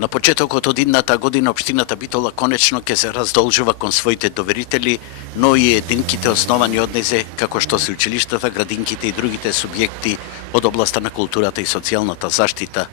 На почетокот од идната година општината Битола конечно ќе се раздолжува кон своите доверители, но и единките основани од незе, како што се училиштата, градинките и другите субјекти од областа на културата и социјалната заштита.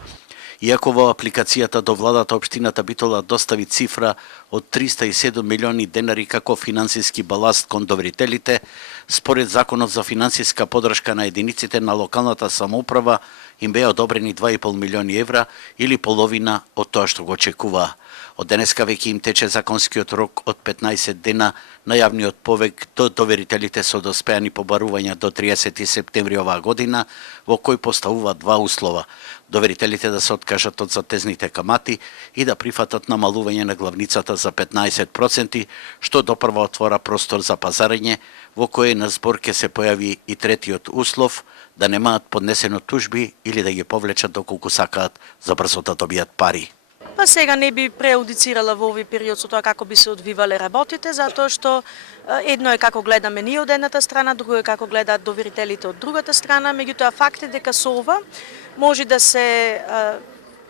Иако во апликацијата до владата општината Битола достави цифра од 307 милиони денари како финансиски баласт кон доверителите, според Законот за финансиска подршка на единиците на локалната самоуправа им беа одобрени 2,5 милиони евра или половина од тоа што го очекуваа. Од денеска веќе им тече законскиот рок од 15 дена на јавниот повик до доверителите со доспеани побарувања до 30 септември оваа година, во кој поставува два услова: доверителите да се откажат од затезните камати и да прифатат намалување на главницата за 15%, што допрва отвора простор за пазарење, во кој на збор ќе се појави и третиот услов, да немаат поднесено тужби или да ги повлечат доколку сакаат за брзо да добијат пари. Па сега не би преудицирала во овој период со тоа како би се одвивале работите, затоа што едно е како гледаме ние од едната страна, друго е како гледаат доверителите од другата страна, меѓутоа факт е дека со ова може да се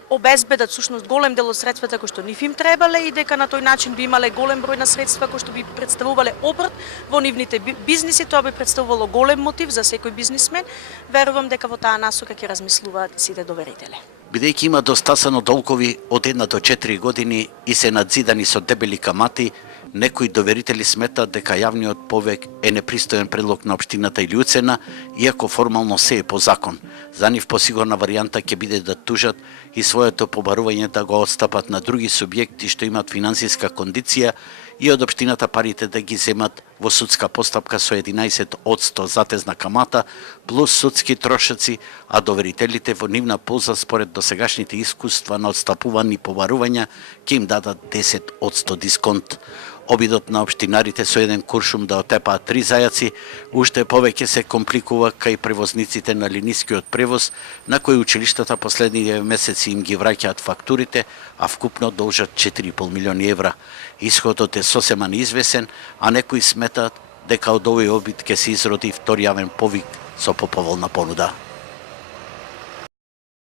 обезбедат сушност голем дел од средствата кои што нив им требале и дека на тој начин би имале голем број на средства кои што би представувале обрт во нивните бизниси, тоа би представувало голем мотив за секој бизнисмен. Верувам дека во таа насока ќе размислуваат сите доверители. Бидејќи има достасано долгови од 1 до 4 години и се надзидани со дебели камати, некои доверители сметаат дека јавниот повик е непристоен предлог на општината или уцена, иако формално се е по закон. За нив посигурна варијанта ќе биде да тужат и своето побарување да го отстапат на други субјекти што имат финансиска кондиција и од општината парите да ги земат во судска постапка со 11% затезна камата плюс судски трошоци, а доверителите во нивна полза според досегашните искуства на отстапувани побарувања ќе им дадат 10% дисконт. Обидот на општинарите со еден куршум да отепаат 3 зајаци уште повеќе се компликува кај превозниците на линискиот превоз, на кои училиштата последниве месеци им ги враќаат фактурите, а вкупно должат 4,5 милиони евра. Исходот е сосема неизвесен, а некои сметаат дека од овој обид ќе се изроди втори јавен повик со поповолна понуда.